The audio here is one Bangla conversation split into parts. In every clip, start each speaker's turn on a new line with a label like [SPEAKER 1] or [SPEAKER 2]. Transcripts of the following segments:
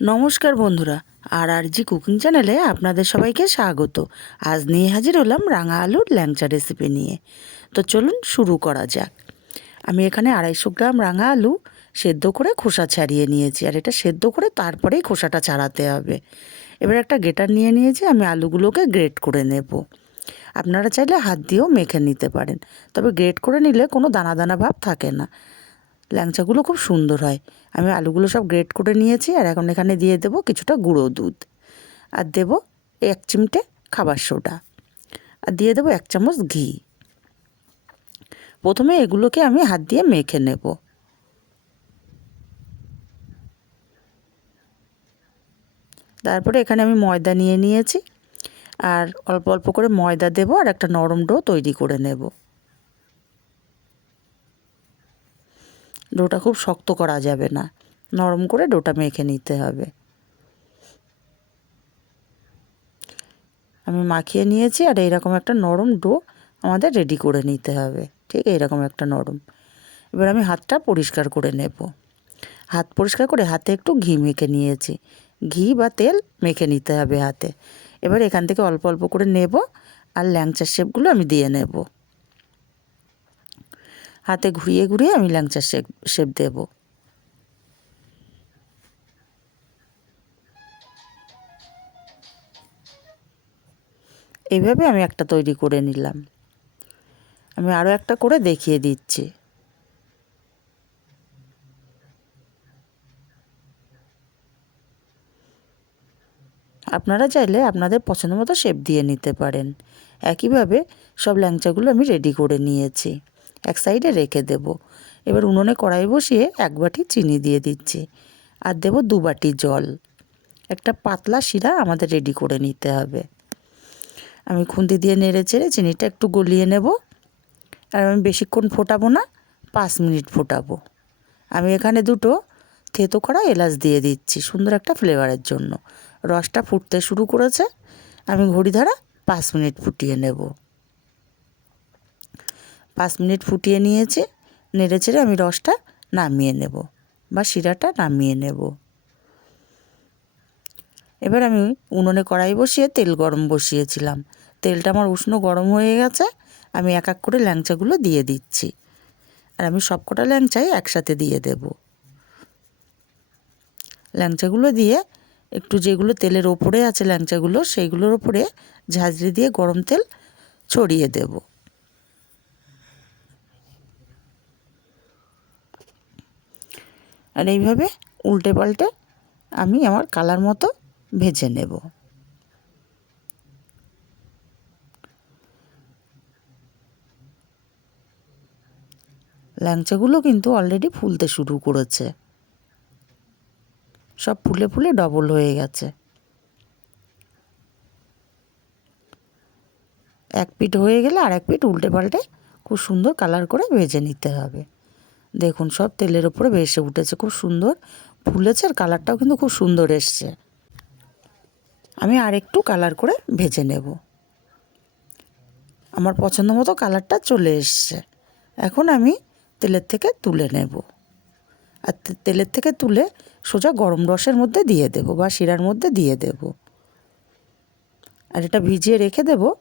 [SPEAKER 1] নমস্কার বন্ধুরা, আর আর জি কুকিং চ্যানেলে আপনাদের সবাইকে স্বাগত। আজ নিয়ে হাজির হলাম রাঙা আলুর ল্যাংচা রেসিপি নিয়ে। তো চলুন শুরু করা যাক। আমি এখানে আড়াইশো গ্রাম রাঙা আলু সেদ্ধ করে খোসা ছাড়িয়ে নিয়েছি, আর এটা সেদ্ধ করে তারপরেই খোসাটা ছাড়াতে হবে। এবার একটা গেটার নিয়ে নিয়েছি, আমি আলুগুলোকে গ্রেট করে নেব। আপনারা চাইলে হাত দিয়েও মেখে নিতে পারেন, তবে গ্রেট করে নিলে কোনো দানা দানা ভাব থাকে না। ল্যাংচাগুলো খুব সুন্দর হয়। আমি আলুগুলো সব গ্রেট করে নিয়েছি আর এখন এখানে দিয়ে দেবো কিছুটা গুঁড়ো দুধ। আর দেবো এক চিমটে খাবার সোডা। আর দিয়ে দেবো এক চামচ ঘি। প্রথমে এগুলোকে আমি হাত দিয়ে মেখে নেব। তারপরে এখানে আমি ময়দা নিয়ে নিয়েছি। আর অল্প অল্প করে ময়দা দেবো আর একটা নরম ডো তৈরি করে নেব। ডোটা খুব শক্ত করা যাবে না। নরম করে ডোটা মেখে নিতে হবে। আমি মাখিয়ে নিয়েছি আর এইরকম একটা নরম ডো আমাদের রেডি করে নিতে হবে। ঠিক এইরকম একটা নরম। এবার আমি হাতটা পরিষ্কার করে নেব। হাত পরিষ্কার করে হাতে একটু ঘি মেখে নিয়েছি। ঘি বা তেল মেখে নিতে হবে হাতে। এবার এখান থেকে অল্প অল্প করে নেব আর ল্যাংচার শেপগুলো আমি দিয়ে নেব। হাতে ঘুরিয়ে ঘুরিয়ে আমি ল্যাংচা শেপ শেপ দেব। এইভাবে আমি একটা তৈরি করে নিলাম। আমি আরও একটা করে দেখিয়ে দিচ্ছি। আপনারা চাইলে আপনাদের পছন্দ মতো শেপ দিয়ে নিতে পারেন। একইভাবে সব ল্যাংচাগুলো আমি রেডি করে নিয়েছি। এক সাইডে রেখে দেব। এবার উনুনে কড়াই বসিয়ে এক বাটি চিনি দিয়ে দিচ্ছি আর দেব দু বাটি জল। একটা পাতলা শিরা আমাদের রেডি করে নিতে হবে। আমি খুন্তি দিয়ে নেড়ে চেড়ে চিনিটা একটু গলিয়ে নেব। আর আমি বেশিক্ষণ ফোটাবো না, পাঁচ মিনিট ফোটাবো। আমি এখানে দুটো থেতো করা এলাচ দিয়ে দিচ্ছি, সুন্দর একটা ফ্লেভারের জন্য। রসটা ফুটতে শুরু করেছে। আমি ঘড়ি ধরা পাঁচ মিনিট ফুটিয়ে নেব। পাঁচ মিনিট ফুটিয়ে নিয়েছি, নেড়ে চেড়ে আমি রসটা নামিয়ে নেব বা শিরাটা নামিয়ে নেব। এবার আমি উনুনে কড়াই বসিয়ে তেল গরম বসিয়েছিলাম। তেলটা আমার উষ্ণ গরম হয়ে গেছে, আমি এক এক করে ল্যাংচাগুলো দিয়ে দিচ্ছি। আর আমি সবকটা ল্যাংচাই একসাথে দিয়ে দেব। ল্যাংচাগুলো দিয়ে একটু যেগুলো তেলের ওপরে আছে ল্যাংচাগুলো, সেইগুলোর ওপরে ঝাঁঝরি দিয়ে গরম তেল ছড়িয়ে দেব। আর এইভাবে উল্টে পাল্টে আমি আমার কালার মতো ভেজে নেব। ল্যাংচাগুলো কিন্তু অলরেডি ফুলতে শুরু করেছে। সব ফুলে ফুলে ডবল হয়ে গেছে। এক পিঠ হয়ে গেলে আর এক পিঠ উল্টে পাল্টে খুব সুন্দর কালার করে ভেজে নিতে হবে। দেখুন, সব তেলের ওপরে ভেসে উঠেছে, খুব সুন্দর ফুলেছে আর কালারটাও কিন্তু খুব সুন্দর এসছে। আমি আর একটু কালার করে ভেজে নেব। আমার পছন্দ মতো কালারটা চলে এসছে। এখন আমি তেলের থেকে তুলে নেব। আর তেলের থেকে তুলে সোজা গরম রসের মধ্যে দিয়ে দেব বা শিরার মধ্যে দিয়ে দেব। আর এটা ভিজিয়ে রেখে দেব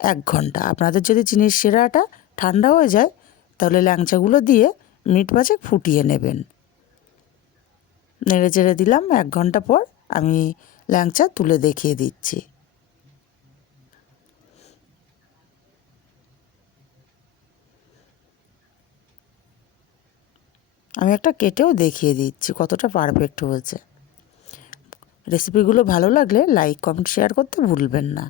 [SPEAKER 1] এক ঘণ্টা। আপনাদের যদি চিনির শিরাটা ঠান্ডা হয়ে যায়, তাহলে ল্যাংচাগুলো দিয়ে মিট পাঁচেক ফুটিয়ে নেবেন। নেড়ে চেড়ে দিলাম, এক ঘণ্টা পর আমি ল্যাংচা তুলে দেখিয়ে দিচ্ছি। আমি একটা কেটেও দেখিয়ে দিচ্ছি কতটা পারফেক্ট হয়েছে। রেসিপিগুলো ভালো লাগলে লাইক, কমেন্ট, শেয়ার করতে ভুলবেন না।